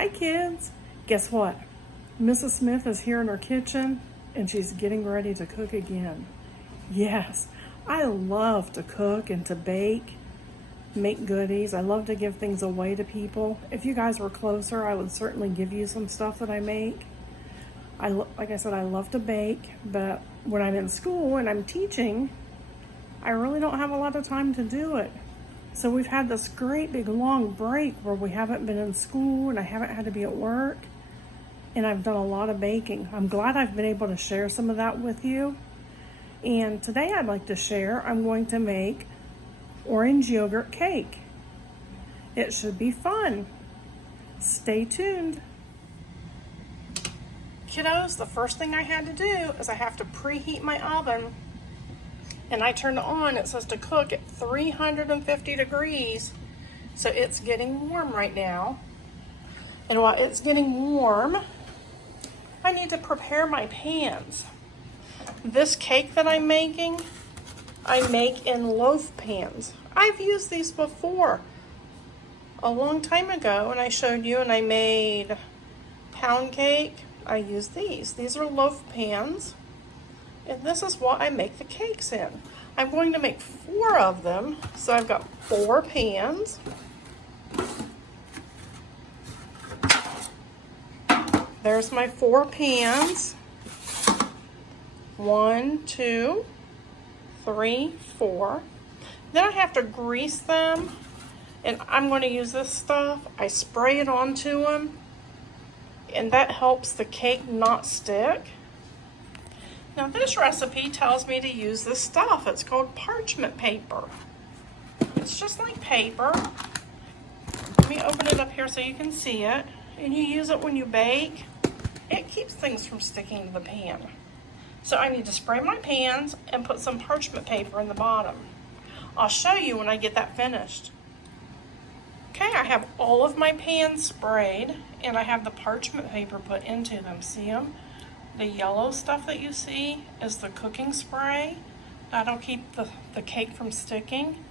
Hi kids! Guess what? Mrs. Smith is here in her kitchen and she's getting ready to cook again. Yes, I love to cook and to bake, make goodies. I love to give things away to people. If you guys were closer, I would certainly give you some stuff that I make. Like I said, I love to bake, but when I'm in school and I'm teaching, I really don't have a lot of time to do it. So we've had this great big long break where we haven't been in school and I haven't had to be at work, and I've done a lot of baking. I'm glad I've been able to share some of that with you. And today I'd like to share, I'm going to make orange yogurt cake. It should be fun. Stay tuned. Kiddos, the first thing I had to do is I have to preheat my oven. And I turned it on, it says to cook at 350 degrees. So it's getting warm right now. And while it's getting warm, I need to prepare my pans. This cake that I'm making, I make in loaf pans. I've used these before a long time ago, and I showed you, and I made pound cake. I use these. These are loaf pans. And this is what I make the cakes in. I'm going to make 4 of them. So I've got 4 pans. There's my 4 pans. 1, 2, 3, 4. Then I have to grease them. And I'm going to use this stuff. I spray it onto them. And that helps the cake not stick. Now this recipe tells me to use this stuff. It's called parchment paper. It's just like paper. Let me open it up here so you can see it. And you use it when you bake. It keeps things from sticking to the pan. So I need to spray my pans and put some parchment paper in the bottom. I'll show you when I get that finished. Okay, I have all of my pans sprayed and I have the parchment paper put into them. See them? The yellow stuff that you see is the cooking spray. That'll keep the cake from sticking.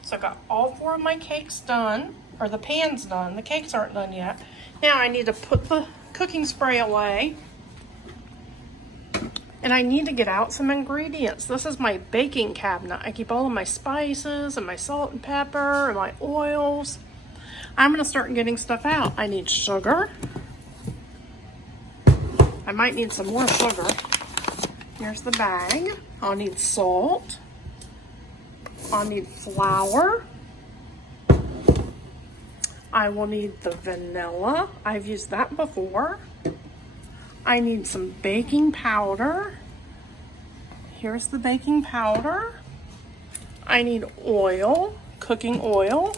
So I've got all 4 of my cakes done, or the pans done. The cakes aren't done yet. Now I need to put the cooking spray away. And I need to get out some ingredients. This is my baking cabinet. I keep all of my spices and my salt and pepper and my oils. I'm gonna start getting stuff out. I need sugar. I might need some more sugar. Here's the bag. I'll need salt. I'll need flour. I will need the vanilla. I've used that before. I need some baking powder. Here's the baking powder. I need oil, cooking oil.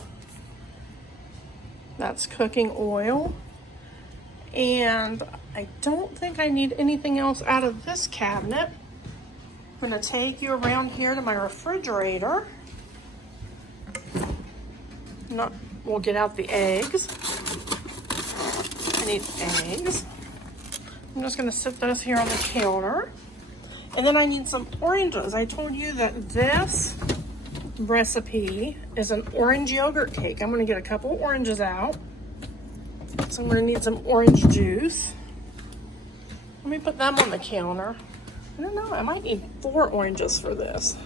That's cooking oil. And I don't think I need anything else out of this cabinet. I'm going to take you around here to my refrigerator. We'll get out the eggs. I need eggs. I'm just going to sit those here on the counter. And then I need some oranges. I told you that this recipe is an orange yogurt cake. I'm going to get a couple oranges out. So I'm going to need some orange juice. Let me put them on the counter. I don't know, I might need 4 oranges for this.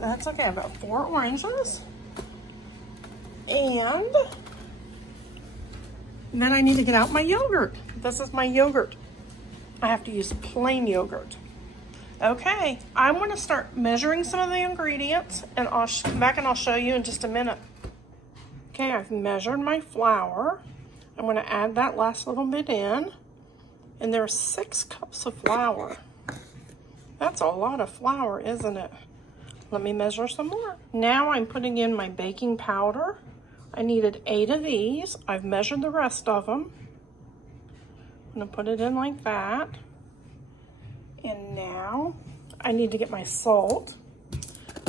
That's okay, I've got 4 oranges. And then I need to get out my yogurt. This is my yogurt. I have to use plain yogurt. Okay, I'm going to start measuring some of the ingredients, and I'll come back and I'll show you in just a minute. Okay, I've measured my flour. I'm going to add that last little bit in. And there's 6 cups of flour. That's a lot of flour, isn't it? Let me measure some more. Now I'm putting in my baking powder. I needed 8 of these. I've measured the rest of them. I'm going to put it in like that. And now I need to get my salt.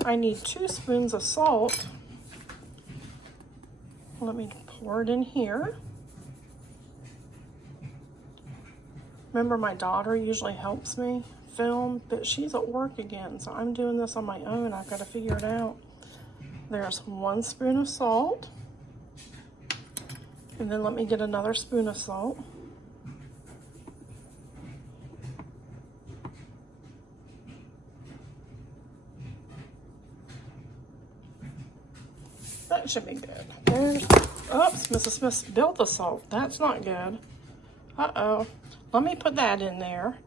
I need 2 spoons of salt. Let me pour it in here. Remember, my daughter usually helps me film, but she's at work again, so I'm doing this on my own. I've got to figure it out. There's 1 spoon of salt. And then let me get another spoon of salt. That should be good. There's, oops, Mrs. Smith spilled the salt. That's not good. Uh-oh. Let me put that in there.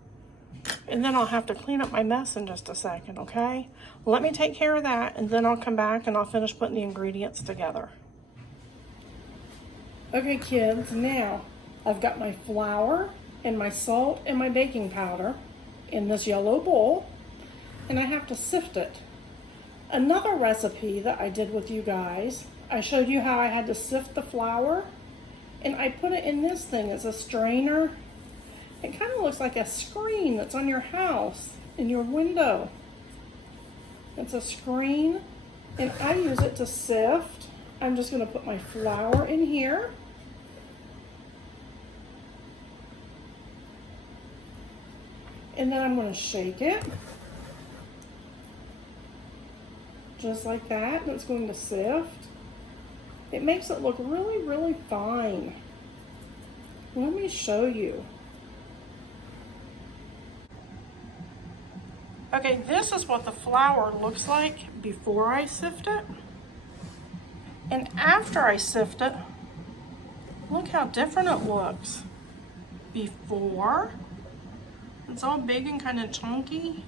And then I'll have to clean up my mess in just a second, okay? Let me take care of that, and then I'll come back and I'll finish putting the ingredients together. Okay, kids, now I've got my flour and my salt and my baking powder in this yellow bowl, and I have to sift it. Another recipe that I did with you guys, I showed you how I had to sift the flour, and I put it in this thing. It's a strainer. It kind of looks like a screen that's on your house, in your window. It's a screen, and I use it to sift. I'm just gonna put my flour in here. And then I'm gonna shake it. Just like that, that's going to sift. It makes it look really, really fine. Let me show you. Okay, this is what the flour looks like before I sift it. And after I sift it, look how different it looks. Before, it's all big and kind of chunky.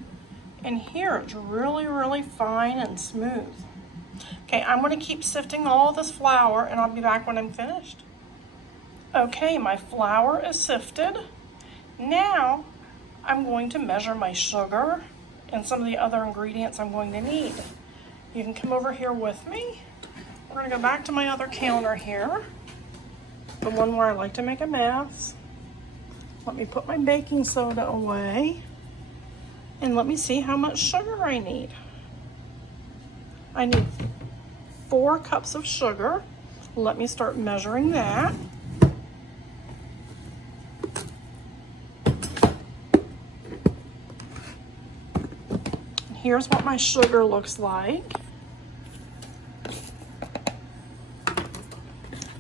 And here it's really, really fine and smooth. Okay, I'm gonna keep sifting all this flour and I'll be back when I'm finished. Okay, my flour is sifted. Now, I'm going to measure my sugar and some of the other ingredients I'm going to need. You can come over here with me. We're gonna go back to my other counter here, the one where I like to make a mess. Let me put my baking soda away. And let me see how much sugar I need. I need 4 cups of sugar. Let me start measuring that. Here's what my sugar looks like.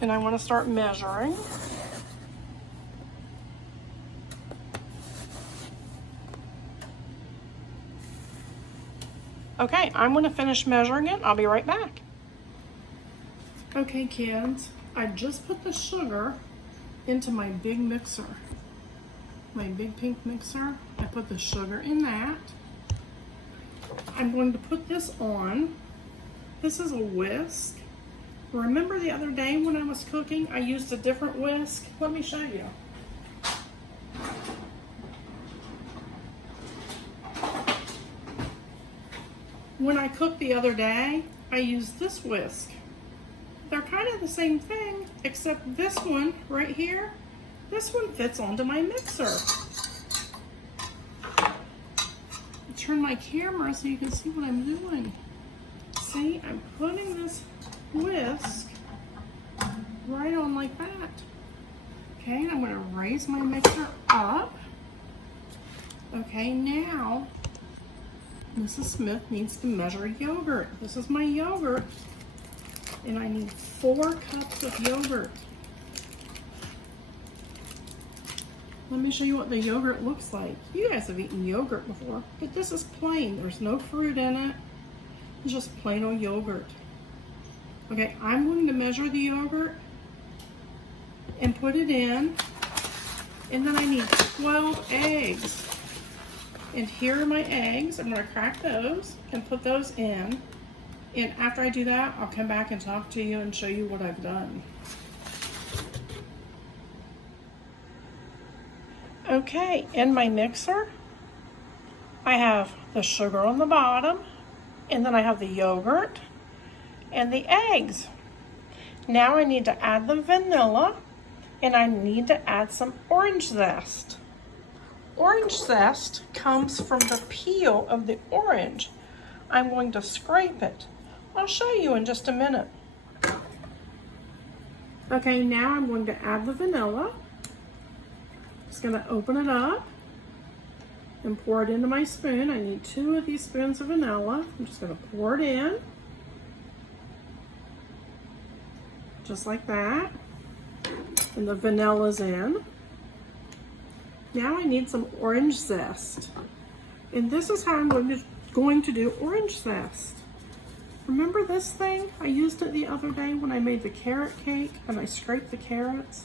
And I want to start measuring. Okay, I'm going to finish measuring it. I'll be right back. Okay, kids, I just put the sugar into my big mixer. My big pink mixer. I put the sugar in that. I'm going to put this on. This is a whisk. Remember the other day when I was cooking, I used a different whisk? Let me show you. When I cooked the other day, I used this whisk. They're kind of the same thing, except this one right here, this one fits onto my mixer. I'll turn my camera so you can see what I'm doing. See, I'm putting this whisk right on like that. Okay, and I'm gonna raise my mixer up. Okay, now, Mrs. Smith needs to measure yogurt. This is my yogurt, and I need 4 cups of yogurt. Let me show you what the yogurt looks like. You guys have eaten yogurt before, but this is plain. There's no fruit in it. It's just plain old yogurt. Okay, I'm going to measure the yogurt and put it in, and then I need 12 eggs. And here are my eggs. I'm gonna crack those and put those in. And after I do that, I'll come back and talk to you and show you what I've done. Okay, in my mixer, I have the sugar on the bottom, and then I have the yogurt and the eggs. Now I need to add the vanilla, and I need to add some orange zest. Orange zest comes from the peel of the orange. I'm going to scrape it. I'll show you in just a minute. Okay, now I'm going to add the vanilla. Just gonna open it up and pour it into my spoon. I need 2 of these spoons of vanilla. I'm just gonna pour it in. Just like that. And the vanilla's in. Now I need some orange zest. And this is how I'm going to do orange zest. Remember this thing? I used it the other day when I made the carrot cake and I scraped the carrots.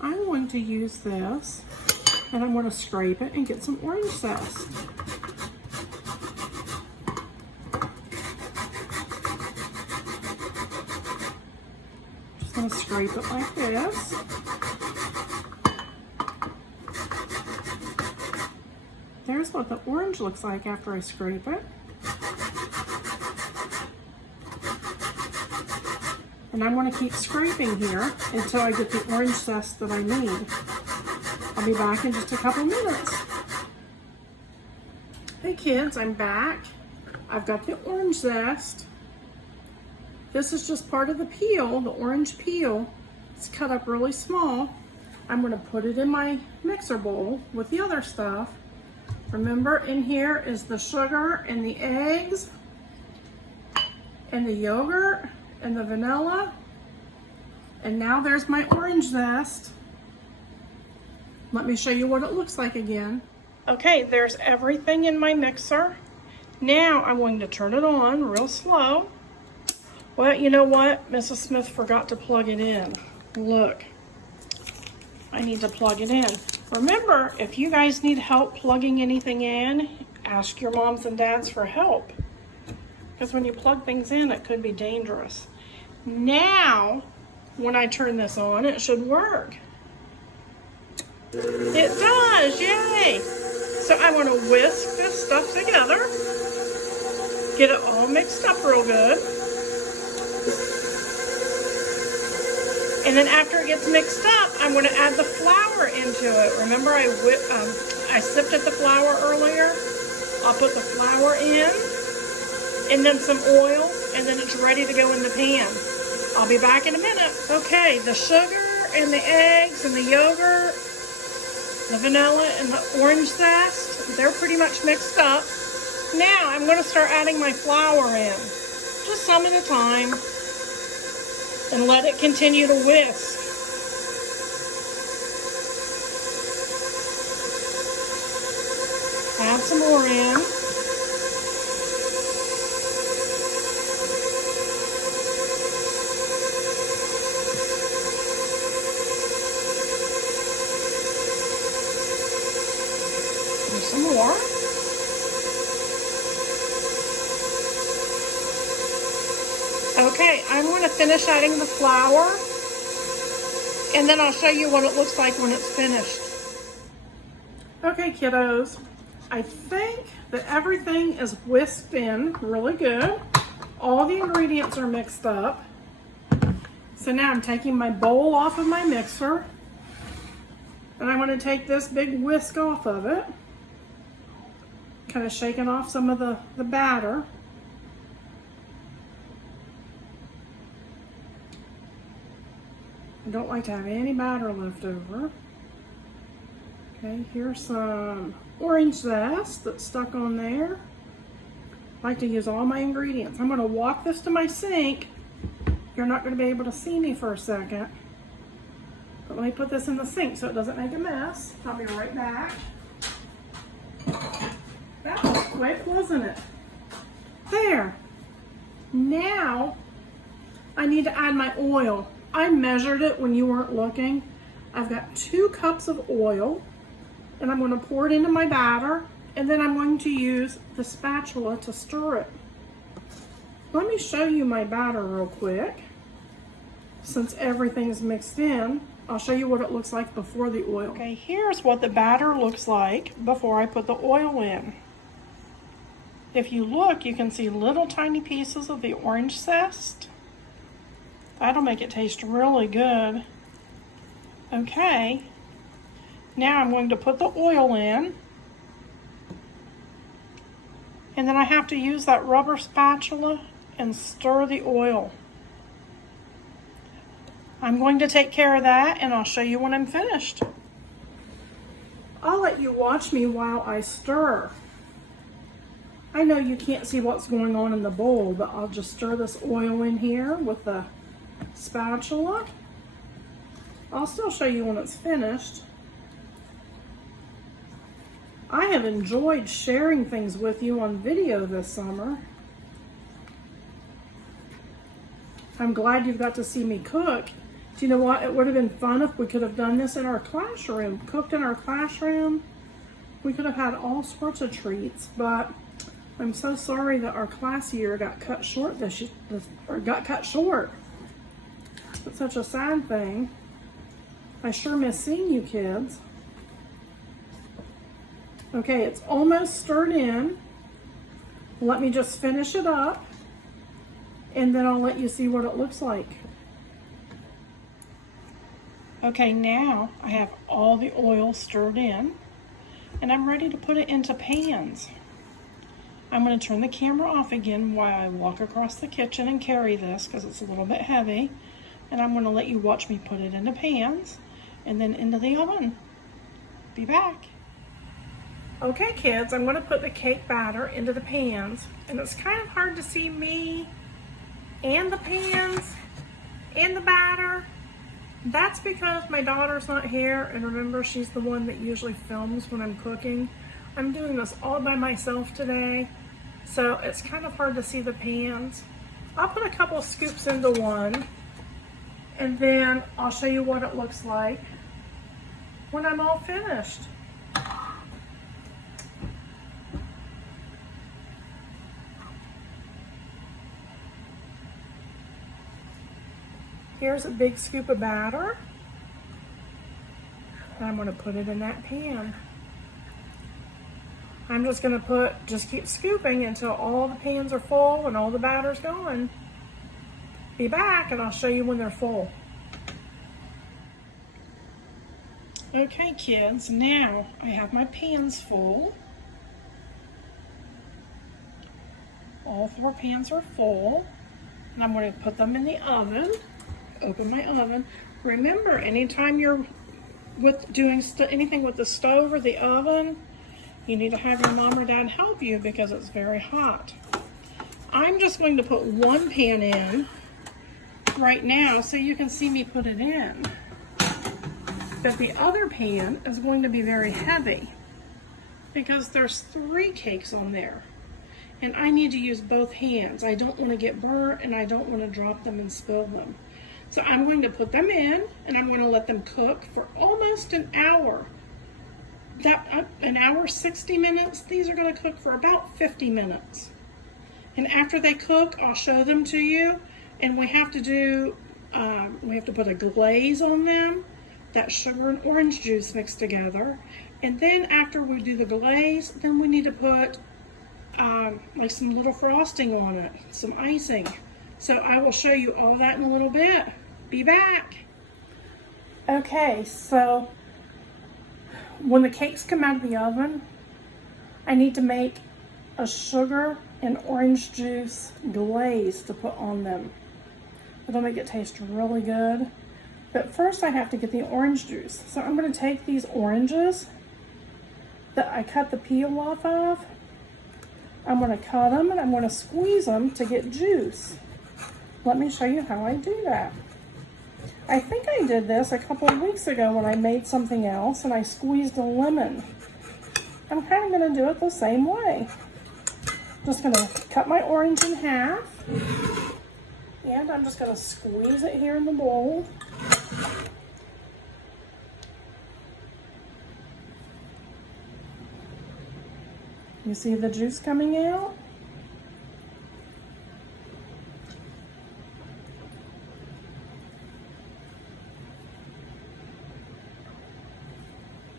I'm going to use this and I'm going to scrape it and get some orange zest. Just going to scrape it like this. There's what the orange looks like after I scrape it. And I'm going to keep scraping here until I get the orange zest that I need. I'll be back in just a couple minutes. Hey kids, I'm back. I've got the orange zest. This is just part of the peel, the orange peel. It's cut up really small. I'm going to put it in my mixer bowl with the other stuff. Remember, in here is the sugar and the eggs and the yogurt and the vanilla. And now there's my orange zest. Let me show you what it looks like again. Okay, there's everything in my mixer. Now I'm going to turn it on real slow. Well, you know what? Mrs. Smith forgot to plug it in. Look, I need to plug it in. Remember, if you guys need help plugging anything in, ask your moms and dads for help. Because when you plug things in, it could be dangerous. Now, when I turn this on, it should work. It does, yay! So I want to whisk this stuff together. Get it all mixed up real good. And then after it gets mixed up, I'm going to add the flour into it. Remember I sifted the flour earlier? I'll put the flour in, and then some oil, and then it's ready to go in the pan. I'll be back in a minute. Okay, the sugar and the eggs and the yogurt, the vanilla and the orange zest, they're pretty much mixed up. Now I'm going to start adding my flour in, just some at a time, and let it continue to whisk. Add some more in. There's some more. Okay, I'm going to finish adding the flour, and then I'll show you what it looks like when it's finished. Okay, kiddos, I think that everything is whisked in really good. All the ingredients are mixed up. So now I'm taking my bowl off of my mixer, and I'm going to take this big whisk off of it, kind of shaking off some of the batter. I don't like to have any batter left over. Okay, here's some orange zest that's stuck on there. I like to use all my ingredients. I'm going to walk this to my sink. You're not going to be able to see me for a second. But let me put this in the sink so it doesn't make a mess. I'll be right back. That was quick, wasn't it? There. Now, I need to add my oil. I measured it when you weren't looking. I've got 2 cups of oil, and I'm going to pour it into my batter, and then I'm going to use the spatula to stir it. Let me show you my batter real quick. Since everything's mixed in, I'll show you what it looks like before the oil. Okay, here's what the batter looks like before I put the oil in. If you look, you can see little tiny pieces of the orange zest. That'll make it taste really good. Okay, now I'm going to put the oil in. And then I have to use that rubber spatula and stir the oil. I'm going to take care of that, and I'll show you when I'm finished. I'll let you watch me while I stir. I know you can't see what's going on in the bowl, but I'll just stir this oil in here with the spatula. I'll still show you when it's finished. I have enjoyed sharing things with you on video this summer. I'm glad you've got to see me cook. Do you know what? It would have been fun if we could have done this in our classroom, cooked in our classroom. We could have had all sorts of treats, but I'm so sorry that our class year got cut short got cut short. It's such a sad thing. I sure miss seeing you kids. Okay, it's almost stirred in. Let me just finish it up, and then I'll let you see what it looks like. Okay, now I have all the oil stirred in, and I'm ready to put it into pans. I'm going to turn the camera off again while I walk across the kitchen and carry this because it's a little bit heavy, and I'm going to let you watch me put it into pans and then into the oven. Be back. Okay kids, I'm going to put the cake batter into the pans, and it's kind of hard to see me and the pans and the batter. That's because my daughter's not here, and remember, she's the one that usually films when I'm cooking. I'm doing this all by myself today, so it's kind of hard to see the pans. I'll put a couple scoops into one, and then I'll show you what it looks like when I'm all finished. Here's a big scoop of batter, and I'm going to put it in that pan. I'm just going to just keep scooping until all the pans are full and all the batter's gone. Be back and I'll show you when they're full. Okay kids, now I have my pans full. All 4 pans are full, and I'm going to put them in the oven. Open my oven. Remember, anytime you're doing anything with the stove or the oven, you need to have your mom or dad help you because it's very hot. I'm just going to put 1 pan in right now so you can see me put it in. But the other pan is going to be very heavy because there's 3 cakes on there. And I need to use both hands. I don't want to get burnt, and I don't want to drop them and spill them. So I'm going to put them in, and I'm going to let them cook for almost an hour. An hour, 60 minutes. These are going to cook for about 50 minutes. And after they cook, I'll show them to you. And we have to put a glaze on them. That's sugar and orange juice mixed together. And then after we do the glaze, then we need to put like some little frosting on it, some icing. So I will show you all that in a little bit. Be back. Okay, so when the cakes come out of the oven, I need to make a sugar and orange juice glaze to put on them. It'll make it taste really good. But first I have to get the orange juice. So I'm going to take these oranges that I cut the peel off of. I'm going to cut them and I'm going to squeeze them to get juice. Let me show you how I do that. I think I did this a couple of weeks ago when I made something else and I squeezed a lemon. I'm kind of going to do it the same way. Just going to cut my orange in half, and I'm just going to squeeze it here in the bowl. You see the juice coming out?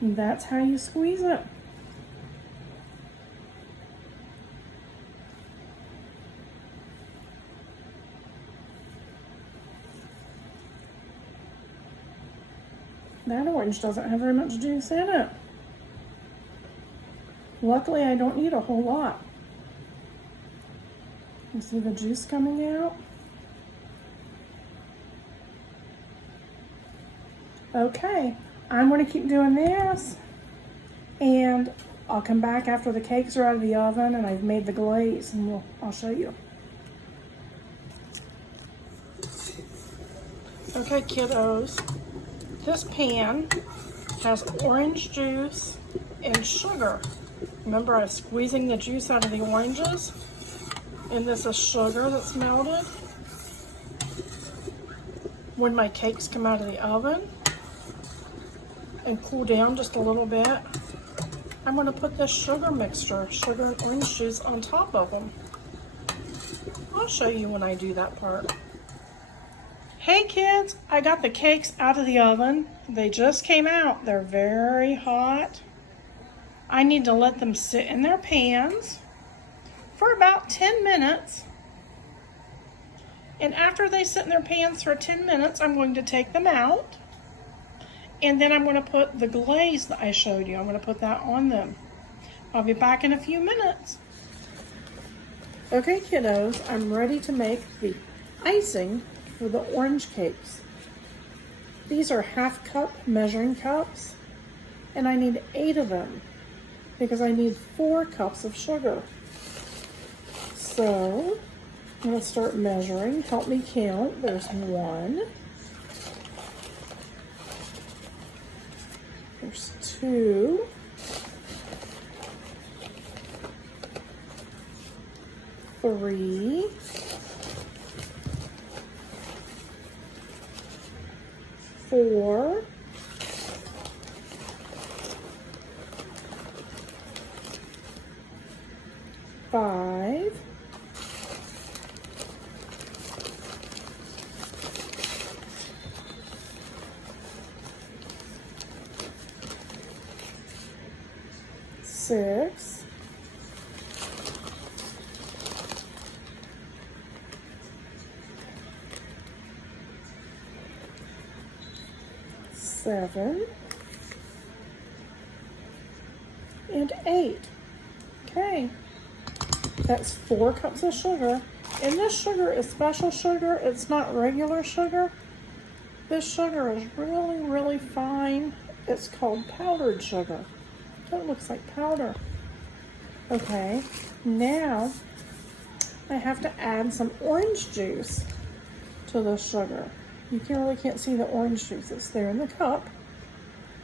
And that's how you squeeze it. That orange doesn't have very much juice in it. Luckily, I don't need a whole lot. You see the juice coming out? Okay, I'm going to keep doing this, and I'll come back after the cakes are out of the oven and I've made the glaze, and I'll show you. Okay, kiddos, This pan has orange juice and sugar. Remember, I was squeezing the juice out of the oranges, and this is sugar that's melted. When my cakes come out of the oven and cool down just a little bit, I'm going to put this sugar mixture, sugar and orange juice, on top of them. I'll show you when I do that part. Hey kids, I got the cakes out of the oven. They just came out. They're very hot. I need to let them sit in their pans for about 10 minutes. And after they sit in their pans for 10 minutes, I'm going to take them out. And then I'm going to put the glaze that I showed you. I'm going to put that on them. I'll be back in a few minutes. Okay, kiddos, I'm ready to make the icing for the orange cakes. These are 1/2 cup measuring cups, and I need 8 of them because I need 4 cups of sugar. So I'm going to start measuring. Help me count. There's 1. There's 2. 3. 4. 5. 6. 7. And 8. Okay. That's 4 cups of sugar. And this sugar is special sugar. It's not regular sugar. This sugar is really, really fine. It's called powdered sugar. It looks like powder. Okay, now I have to add some orange juice to the sugar. You really can't see the orange juice. It's there in the cup.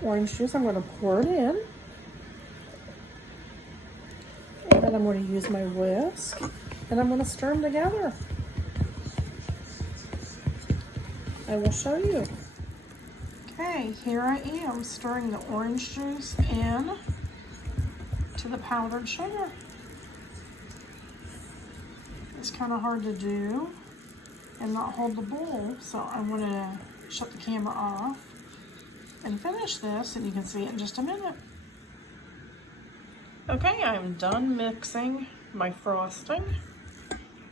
Orange juice, I'm going to pour it in. And then I'm going to use my whisk. And I'm going to stir them together. I will show you. Okay, here I am stirring the orange juice in to the powdered sugar. It's kind of hard to do and not hold the bowl, so I'm going to shut the camera off and finish this, and you can see it in just a minute. Okay, I'm done mixing my frosting.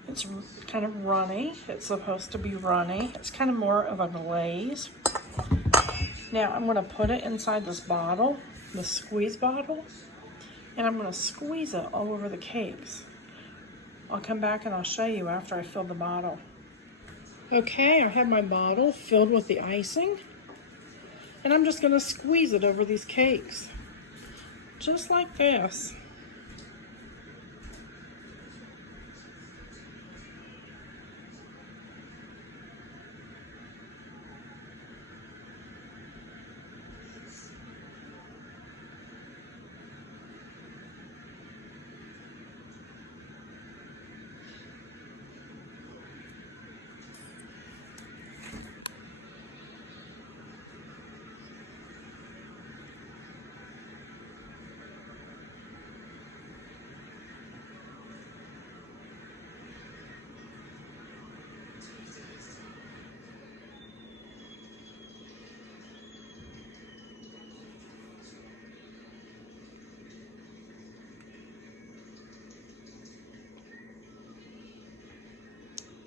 It's kind of runny. It's supposed to be runny. It's kind of more of a glaze. Now I'm going to put it inside this bottle, the squeeze bottle, and I'm going to squeeze it all over the cakes. I'll come back and I'll show you after I fill the bottle. Okay, I have my bottle filled with the icing, and I'm just going to squeeze it over these cakes, just like this.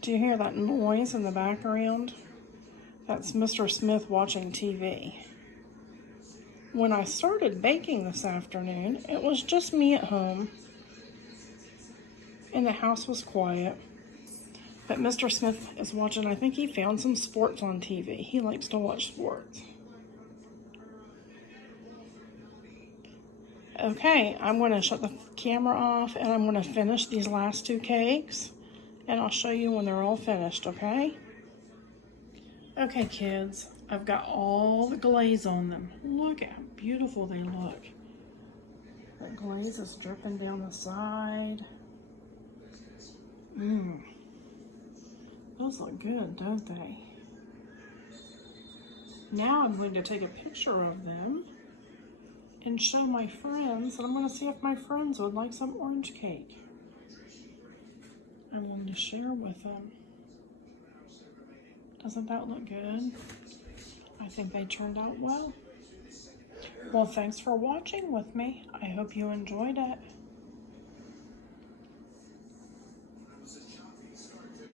Do you hear that noise in the background? That's Mr. Smith watching TV. When I started baking this afternoon, it was just me at home, and the house was quiet. But Mr. Smith is watching. I think he found some sports on TV. He likes to watch sports. Okay, I'm going to shut the camera off, and I'm going to finish these last 2 cakes. And I'll show you when they're all finished, okay? Okay, kids, I've got all the glaze on them. Look at how beautiful they look. The glaze is dripping down the side. Mmm. Those look good, don't they? Now I'm going to take a picture of them and show my friends, and I'm going to see if my friends would like some orange cake. I'm going to share with them. Doesn't that look good? I think they turned out well. Well, thanks for watching with me. I hope you enjoyed it.